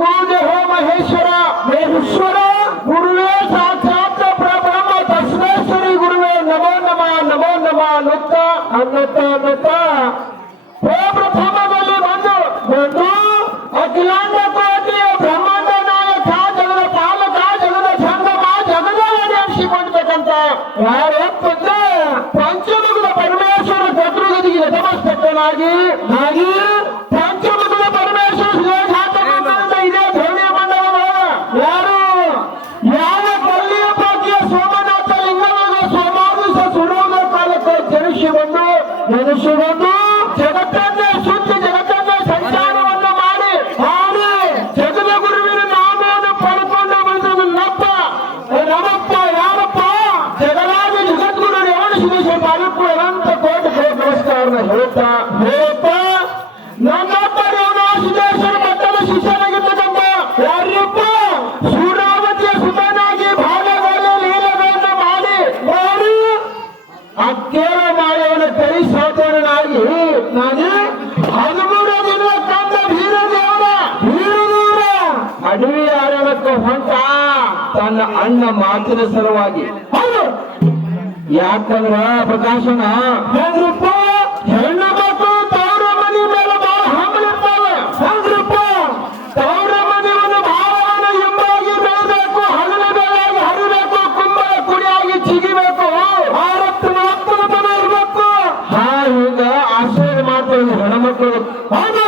ಗುರುದೇ ಹೋ ಮಹೇಶ್ವರ ಮಹೇಶ್ವರ ಗುರುವೇ ಸಾಕ್ಷಾತ್ ಬ್ರಹ್ಮ ತಸ್ಮೇಶ್ವರಿ ಗುರುವೇ ನಮೋ ನಮ ನಮೋ ನಮ ಅನ್ನುತ್ತ ಅನ್ನುತ್ತ ಪ್ರಥಮದಲ್ಲಿ ಬಂದು ಅಖಿಲಾಂಡ ಕೋಟಿಯ ಬ್ರಹ್ಮಾಂಡ ನಾಯಕ ಜಗದ ಪಾಲಕ ಜಗದ ಸಂಗಮ ಜಗದಲ್ಲಿ ಅನಿಸಿಕೊಂಡಿರ್ತಕ್ಕಂಥ ಯಾರಪ್ಪಂದ ಪಂಚಮುಖದ ಪರಮೇಶ್ವರ ಶತ್ರುಗದಿಗೆ ನಮಸ್ತನಾಗಿ ಪಂಚಮುಖದ ಪರಮೇಶ್ವರ ಇದೇ ಧೋನಿ ಮಂಡಲ ಯಾರು ಯಾವ ಕಲ್ಲಿಯ ಭಾಗ್ಯ ಸೋಮನಾಥ ಲಿಂಗವಾಗ ಸೋಮಾನುಷ ಸುಡೋಗ ಕಾಲಕ್ಕೆ ಜನಿಸಿಕೊಂಡು ಜಗತ್ತನ್ನೇ ಸುತ್ತಿ ಜಗತ್ತನ್ನೇ ಸಂಚಾರವನ್ನು ಮಾಡಿ ಜಗದ ಗುರುವಿನ ನಾಮವನ್ನು ಪಡ್ಕೊಂಡು ಬಂದ ನಮ್ಮಪ್ಪ ಯಾರಪ್ಪ ಜಗದಾಗಿ ಜಗದ್ಗುರು ರೇವಣ ಪಾಲಕು ಅನಂತ ಕೋಟಿ ನಮಸ್ಕಾರ ಹೇಳುತ್ತಾ ನನ್ನಪ್ಪ ರೇವಣಾಸಿದೇಶ್ವರ ಮಟ್ಟದ ಶಿಷ್ಯನಾಗಿರ್ತಕ್ಕಂಥ ಯಾರಪ್ಪ ಸೂರಾವತಿಯ ಸುತನಾಗಿ ಭಾಗದಲ್ಲಿ ಲೀಲೆಗಳನ್ನು ಮಾಡಿ ಅಕ್ಕೇರ ಮಾಯವನ್ನು ಕೈ ಸಹೋದರನಾಗಿ ನಾನು 13 ದಿನ ಕಂದ ವೀರದೇವರ ಅಡವಿ ಆಡಲಕ್ಕೆ ಹೊಂಟ ತನ್ನ ಅಣ್ಣ ಮಾತಿನ ಸಲುವಾಗಿ ಯಾಕಂದ್ರ ಪ್ರಕಾಶನ ಹೆಣ್ಣು ಮಕ್ಕಳು ತವರ ಮನೆ ಮೇಲೆ ಬಹಳ ಹಮ್ಮಲಿರ್ತಾವ ತವರ ಮನೆಯನ್ನು ಭಾವನ ಎಂಬಾಗಿ ಬೆಳಬೇಕು ಹಗಲು ಬೆಳಗಾಗಿ ಹರಿಬೇಕು ಕುಂಬಳ ಕುಡಿಯಾಗಿ ಚಿಗಿಬೇಕು ಮಕ್ಕಳ ಇರ್ಬೇಕು ಈಗ ಆಶ್ರಯ ಮಾಡ್ತಾರೆ ಹೆಣ್ಮಕ್ಳು ಹೌದು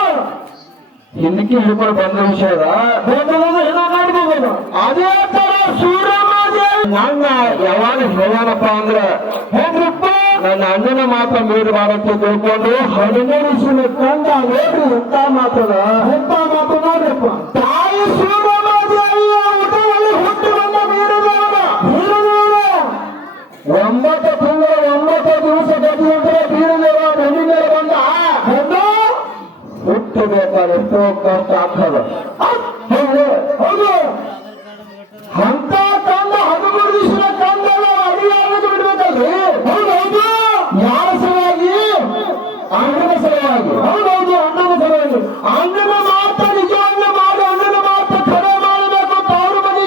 ಹಿಂದಕ್ಕೆ ಹಿಡ್ಕೊಂಡು ಬಂದ ವಿಷಯದ ಮಾಡಬಹುದು ಅದೇ ತರ ಸೂರ್ಯಮಾದೇವಿ ನನ್ನ ಯಾವಾಗ ಹೇಳಪ್ಪ ಅಂದ್ರೆ ಹೇಗ್ರಪ್ಪ ನನ್ನ ಅಣ್ಣನ ಮಾತ್ರ ಮೀರು ಮಾಡುತ್ತೆ ತಿಳ್ಕೊಂಡು 13 ಕಂಡ ನೋಡ್ರಿ ಎಂತ ಮಾತದ ನೋಡ್ರಪ್ಪ ತಾಯಿ ಸೂರ್ಯಮಾದೇವಿಯ ಊಟದಲ್ಲಿ ಹುಟ್ಟು ಬಂದ ಮೀರದೇವರ 9 ತಿಂಗಳ 9 ದಿವಸ ಗತಿಯಂದ್ರೆ ಮೀರದೇವ ಮನೆ ಮೇಲೆ ಬಂದ ಹುಟ್ಟಬೇಕಾದ್ರೆ ಎಷ್ಟೋ ಕಷ್ಟ ಆಗ್ತದ ಹೌದು ಅಂತ ಕಂದ 13 ದಿವಸದ ಕಂದಲ್ಲ ಅಡಿಯಾಗಿ ಬಿಡ್ಬೇಕಲ್ರಿ ಹೌದೌದು ಯಾರ ಸಲುವಾಗಿ ಅಣ್ಣನ ಸಲುವಾಗಿ ಹೌದೌದು ಅಣ್ಣನ ಸಲುವಾಗಿ ಅಣ್ಣನ ಮಾತ ನಿಜವನ್ನ ಮಾಡಿ ಅಣ್ಣನ ಮಾತ ಖರೆ ಮಾಡಬೇಕು ತವರು ಮನೆ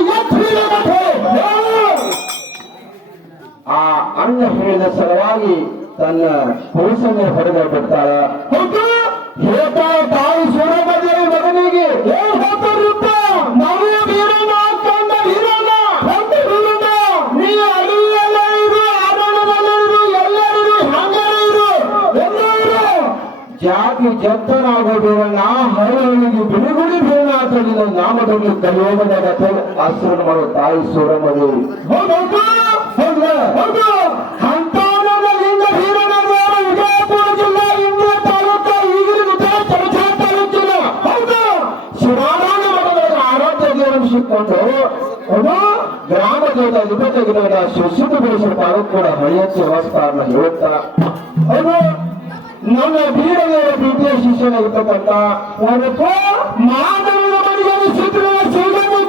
ಆ ಅಣ್ಣ ಹೇಳಿದ ಸಲುವಾಗಿ ತನ್ನ ಪುರುಷನೇ ಹೊಡೆದ ಬಿಡ್ತಾಳ ಹೌದು ಹೇಳ್ತಾಳ ತಾಯಿ ಸೂರ್ಯಮಾದೇವಿ ಮಗನಿಗೆ ನಾವು ವೀರಣ್ಣ ಕಂದ ವೀರಣ್ಣ ನೀ ಅಡಿಯಲ್ಲೇ ಇರು ಆರಣದಲ್ಲೇ ಇರು ಎಲ್ಲರಿರು ಹಂಗರೇ ಇರು ಎಲ್ಲರೂ ಜಾತಿ ಜತ್ತನಾಗೋ ವೀರಣ್ಣ ಹರಳಿಗೆ ಬಿಡುಗುಡಿ ಬೀರನಾಥನಿನ ನಾಮದಲ್ಲಿ ಕಲಿಯೋಗದ ಆಶ್ರಮ ಮಾಡೋ ತಾಯಿ ಸೂರ್ಯಮಾದೇವಿ ಹೌದೌದು ಹೌದು ಹಂತಾನದಿಂದ ವೀರಣ್ಣದೇವರ ವಿಜಯಪುರ ಜಿಲ್ಲಾ ಇಂಡಿಯಾ ತಾಲೂಕು ಈಗಿನ ತಾಲೂಕಿನ ಹೌದು ಶಿವಾನಂದ ಮಠದ ಆರಾಧ್ಯ ದೇವರಿಸಿಕೊಂಡು ಗ್ರಾಮ ದೇವದ 20 ಗಿಡಗಳ ಶಿವಸಿದ್ಧೇಶ್ವರ ತಾಲೂಕು ಕೂಡ ಹಳೆಯಚ್ಚಿ ನಮಸ್ಕಾರ ಹೇಳುತ್ತಾ ಹೌದು ನಮ್ಮ ವೀರದೇವರ ಪ್ರೀತಿಯ ಶಿಷ್ಯನಾಗಿರ್ತಕ್ಕಂಥ ಮಾನವನ ಮನೆಯಲ್ಲಿ ಸಿದ್ಧನ ಶಿವನನ್ನು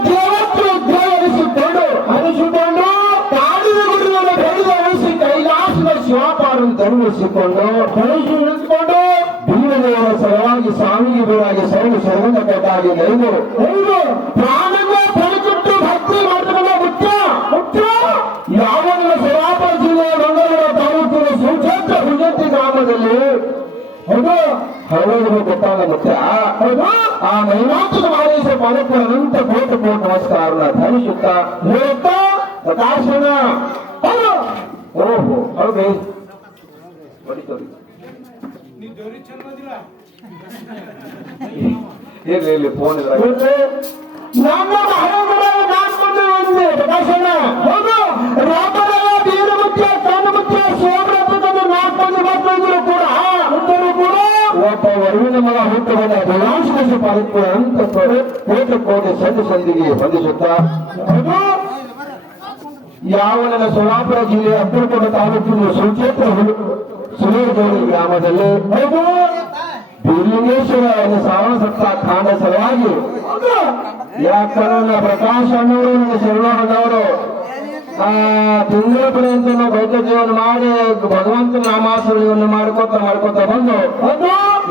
ಅನಿಸಿಕೊಂಡು ಕಾಡಿನ ಗುರುವನ್ನು ಬೆಳೆದು ಅನಿಸಿ ಕೈಲಾಸದ ಶಿವಪಾರನ್ನು ಧರಿಸಿಕೊಂಡು ಉಳಿಸಿಕೊಂಡು ವೀರದೇವರ ಸಲುವಾಗಿ ಸ್ವಾಮಿಗೆ ಬೀರಾಗಿ ಸರ್ವಂದ ಕೊಟ್ಟಾಗಿ ನೈದು ಪ್ರಾಣಗಳ ಪರಿಚಿಟ್ಟು ಭಕ್ತಿ ಮಾಡ್ತಕ್ಕಂಥ ಮುಖ್ಯ ಯಾವನ ಸೊಲ್ಲಾಪುರ ಜಿಲ್ಲೆಯ ಮಂಗಳೂರು ತಾಲೂಕಿನ ಸುಕ್ಷೇತ್ರ ಹುಜಂತಿ ಗ್ರಾಮದಲ್ಲಿ ಹೌದು ಹರಳು ಗೊತ್ತಾಗ ಮುಖ್ಯ ಆ ಮಹಿಮಾಂತದ ಮಾದೇಶ ಪಾಲಕರ ಅನಂತ ಕೋಟಿ ನಮಸ್ಕಾರ ಧರಿಸುತ್ತಾ ಹೇಳುತ್ತಾ ಪ್ರಕಾಶನ ಓಹೋ ಹೌದು ಇಲ್ಲಿ ಫೋನ್ ನಮ್ಮ ಹಳೆಗಡಲ್ಲಿ 4 ಮಂದಿ ಒಂದೇ ಪ್ರಕಾಶನ ಹೌದು ರಾಮರಾಯ ವೀರಮುಖ್ಯ ಕಾನಮುಖ್ಯ ಸೋಮರತ್ನದ 4 ಮಂದಿ ಮಕ್ಕಳಿದ್ರು ಕೂಡ ಒಬ್ಬ ವರುವಿನ ಮಗ ಹುಟ್ಟು ಬಂದ ಬಲಾಂಶ ಪಾಲಕರ ಅಂತ ಕೋಟಿ ಸಂಧಿಗೆ ಹೊಂದಿಸುತ್ತಾ ಯಾವನ ಸೊಲ್ಲಾಪುರ ಜಿಲ್ಲೆಯ ಅಕ್ಕಲಕೋಟೆ ತಾಲೂಕಿನ ಸುಕ್ಷೇತ್ರ ಸುರೇಗೌಡಿ ಗ್ರಾಮದಲ್ಲಿ ಬೀರಲಿಂಗೇಶ್ವರ ಶ್ರಾವಣ ಸಪ್ತಾಹ ಕಾಂಡ ಸಲುವಾಗಿ ಯಾಕಂದ್ರೆ ಪ್ರಕಾಶ್ ಅಣ್ಣವರು ನನ್ನ ಶರಣವರು ತಿಂಗಳ ಪರ್ಯಂತ ಬೌದ್ಧ ಜೀವನ ಮಾಡಿ ಭಗವಂತನ ನಾಮಾಸರಣೆಯನ್ನು ಮಾಡ್ಕೋತ ಬಂದು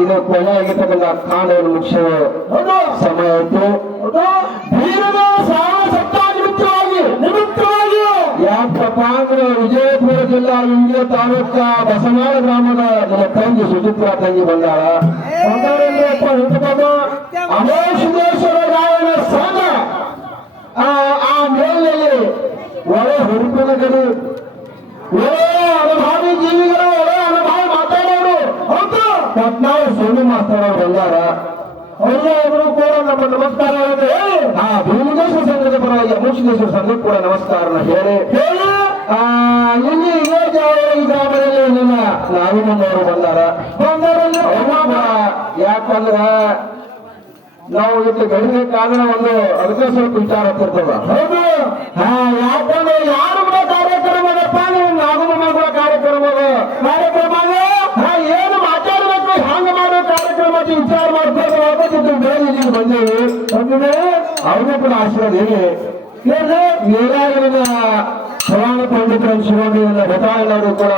ಇದು ಕೊನೆಯಾಗಿರ್ತಕ್ಕಂಥ ಕಾಂಡವನ್ನು ಮುಗಿಸುವ ಸಮಯ ಇತ್ತು ತಾಲೂಕ ಬಸಮಾಳ ಗ್ರಾಮದ ನಮ್ಮ ತಂಗಿ ಸುಚಿತ್ರಾ ತಂಗಿ ಬಂದಾಳ. ಅಮೋಷೇಶ್ವರ ಗಾಯನ ಸಂಘ ಆ ಮೇಲಿನಲ್ಲಿ ಒಳ್ಳೆ ಹುಡುಕಿನ ಗಡಿ, ಒಳ್ಳೆ ಅನುಭಾವಿ ಜೀವಿಗಳು, ಒಳ್ಳೆ ಅನುಭಾವಿ ಮಾತಾಡೋರು. ಹೌದು, ಪತ್ನಾಳು ಸೋನು ಮಾಸ್ತರ್ ಬಂದಾರ. ಅವರು ಕೂಡ ನಮ್ಮ ನಮಸ್ಕಾರ ಭೀಮದೇಶ್ವರ ಸಂಘದ ಪರವಾಗಿ ಅಮೋಷೇಶ್ವರ ಸಂಘಕ್ಕೆ ಕೂಡ ನಮಸ್ಕಾರನ ಹೇಳಿ ಇಲ್ಲಿ ಇದೇ ಈ ಗ್ರಾಮದಲ್ಲಿ ನಿಮ್ಮ ನಾವಿನವರು ಬಂದಾರ. ಯಾಕಂದ್ರ ನಾವು ಇಟ್ಟು ಬೆಳಿಗ್ಗೆ ಕಾರಣ ಒಂದು ಅದಕ್ಕೆ ಸ್ವಲ್ಪ ವಿಚಾರ ಆಗ್ತಿರ್ತದ. ಹೌದು, ಯಾಕಂದ್ರೆ ಯಾರು ಕೂಡ ಕಾರ್ಯಕ್ರಮದಪ್ಪ ನಾಗಮ ಮಗಳ ಕಾರ್ಯಕ್ರಮ ಏನು ಮಾತಾಡ್ಬೇಕು, ಹ್ಯಾಂಗ ಮಾಡೋ ಕಾರ್ಯಕ್ರಮ ವಿಚಾರ ಮಾಡ್ಕೊಂಡು ಬಂದೇವಿ. ಅವ್ರಿಗೂ ಕೂಡ ಆಶೀರ್ವಾದ ಹೇಳಿ ನೀರಾಗಿನ ಪುರಾಣ ಪಂಡಿತರ ಶಿವಣ್ಣ ಕೂಡ